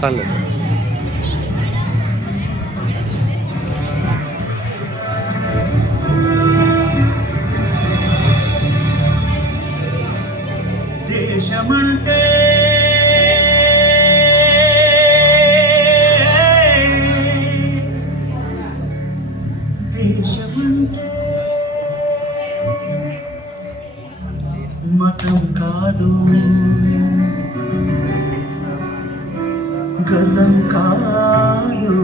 चालेल. దేశమంటే దేశమంటే మతం కాదు, గతం కాదు,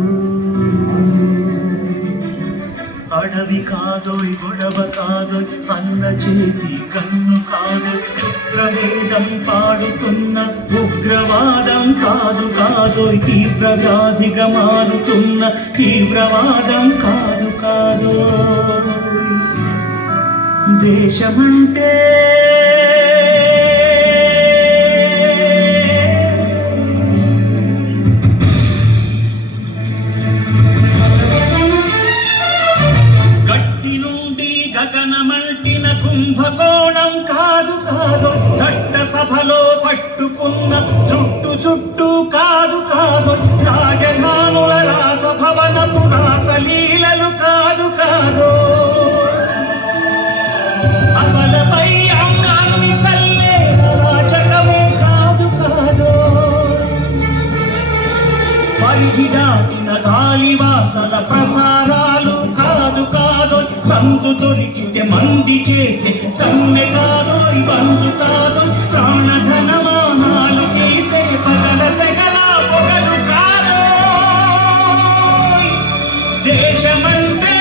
అడవి కాదోయ్ గొడవ కాదోయ్ అన్న చేతి కన్ను కాదు, క్షుద్రవేదం పాడుతున్న ఉగ్రవాదం కాదు కాదోయ్ తీవ్రవ్యాధిగా మారుతున్న తీవ్రవాదం కాదు కాదు. దేశమంటే గగనమంటిన కుంభకోణం కాదు కాదు, చట్టసభలో పట్టుకున్న చుట్టు చుట్టూ కాదు కాదు, రాజధానుల రాజభవనపు రాసలీలలు కాదు కాదు, అమలపై అమ్రాన్ని చల్లే రాజకమే కాదు కాదు, పరిధి దాటిన గాలివాసల ప్రసారాలు కాదు కాదు, సందు దొరికితే మంది చేసి సమ్మె కాదు బంధు కాదు, ప్రాణధనమానాలు చేసే పగల సెగల పొగలు కాదు. దేశమంటే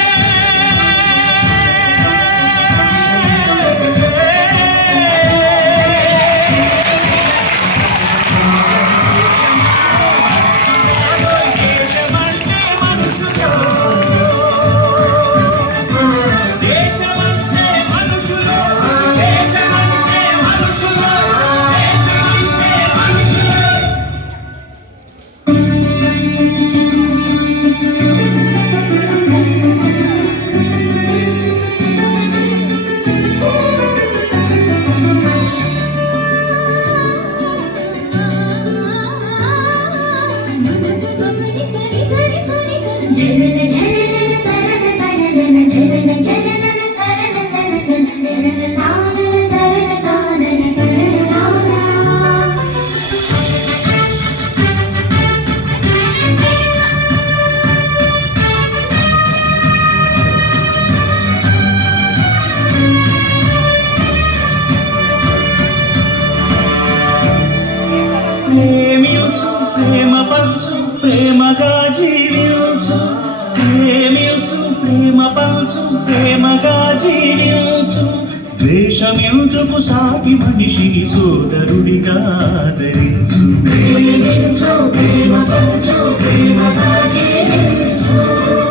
ప్రేమించు ప్రేమ పంచు ప్రేమగా జీవించు, ప్రేమించు ప్రేమ పంచు ప్రేమగా జీవించు, ద్వేషమెందుకు సాటి మనిషిని సోదరుడిగా ఆదరించు, ప్రేమించు ప్రేమ పంచు ప్రేమగా జీవించు,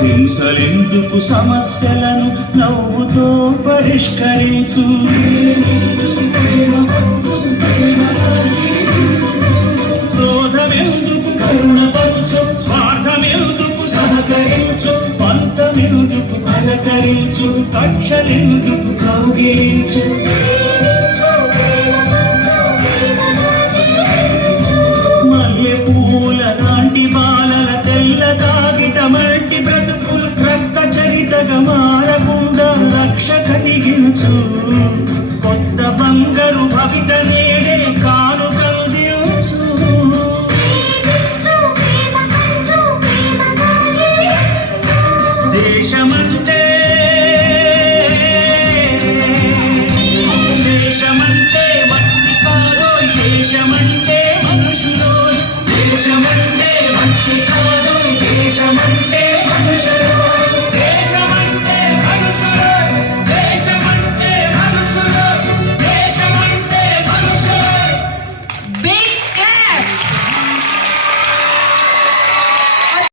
హింసలెందుకు సమస్యలను నవ్వుతో పరిష్కరించు, క్రోధమెందుకు కరుణ పంచు, స్వార్థమెందుకు సహకరించు, పంతమెందుకు పలకరించు, కక్షలెందుకు కౌగిలించు, మల్లె పూల లాంటి బాలల తెల్ల కాగితమంటి బ్రతుకులు క్రొత్త చరితగా మారకుండా రక్ష కలిగించు, కొత్త బంగారు భవిత నేడే కానుకందించు. దేశమంటే